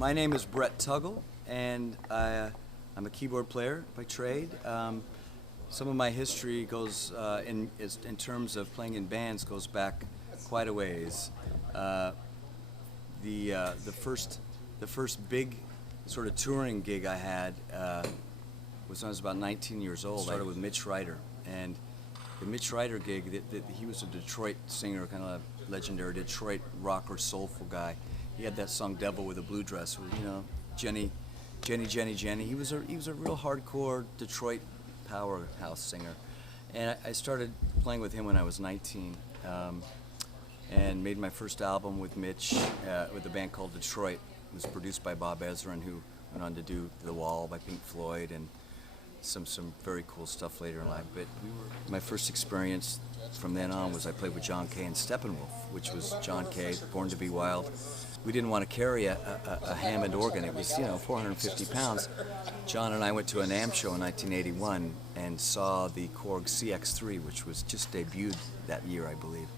My name is Brett Tuggle, and I'm a keyboard player by trade. Some of my history goes, in terms of playing in bands, goes back quite a ways. The first big sort of touring gig I had was when I was about 19 years old. I started with Mitch Ryder, and the Mitch Ryder gig, he was a Detroit singer, kind of a legendary Detroit rocker, soulful guy. He had that song "Devil with a Blue Dress," with, you know, Jenny. He was a real hardcore Detroit powerhouse singer, and I started playing with him when I was 19, and made my first album with Mitch with a band called Detroit. It was produced by Bob Ezrin, who went on to do The Wall by Pink Floyd and some very cool stuff later in life. But my first experience from then on was I played with John Kay and Steppenwolf, which was John Kay, Born to Be Wild. We didn't want to carry a Hammond organ. It was, 450 pounds. John and I went to a NAMM show in 1981 and saw the Korg CX3, which was just debuted that year, I believe.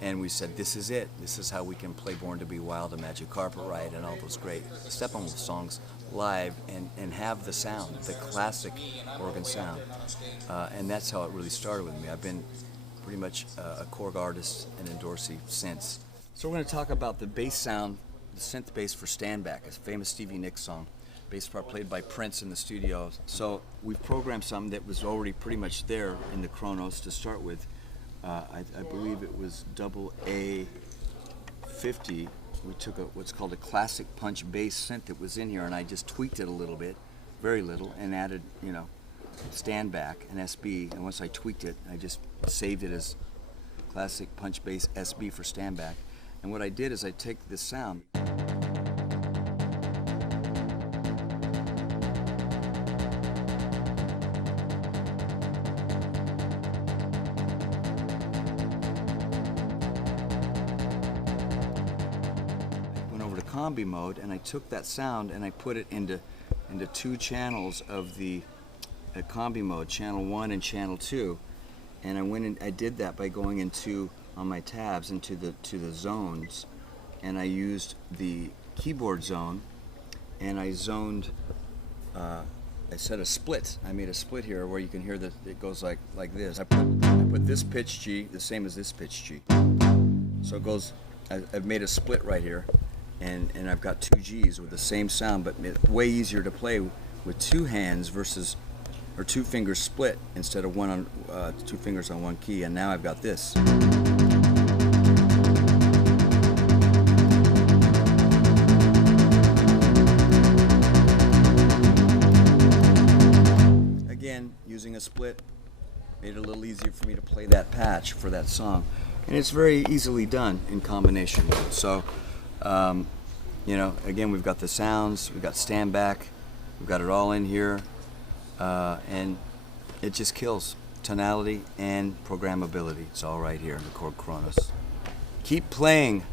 And we said, this is it. This is how we can play Born to Be Wild and Magic Carpet Ride and all those great Steppenwolf songs live and have the sound, the classic organ sound. And that's how it really started with me. I've been pretty much a Korg artist and endorsee since. So we're going to talk about the bass sound, the synth bass for Stand Back, a famous Stevie Nicks song, bass part played by Prince in the studio. So we've programmed something that was already pretty much there in the Kronos to start with. I believe it was double A50. We took what's called a classic punch bass synth that was in here, and I just tweaked it a little bit, very little, and added, Stand Back and SB. And once I tweaked it, I just saved it as classic punch bass SB for Stand Back. And what I did is I take this sound. Combi mode, and I took that sound and I put it into two channels of the combi mode, channel 1 and channel 2, and I went and I did that by going into on my tabs into the zones, and I used the keyboard zone, and I zoned. I set a split. I made a split here where you can hear that it goes like this. I put this pitch G the same as this pitch G, so it goes. I've made a split right here. And I've got two G's with the same sound, but it's way easier to play with two hands or two fingers split instead of two fingers on one key. And now I've got this. Again, using a split made it a little easier for me to play that patch for that song, and it's very easily done in combination. So. Again, we've got the sounds, we've got Stand Back, we've got it all in here, and it just kills tonality and programmability. It's all right here in the Korg Kronos. Keep playing.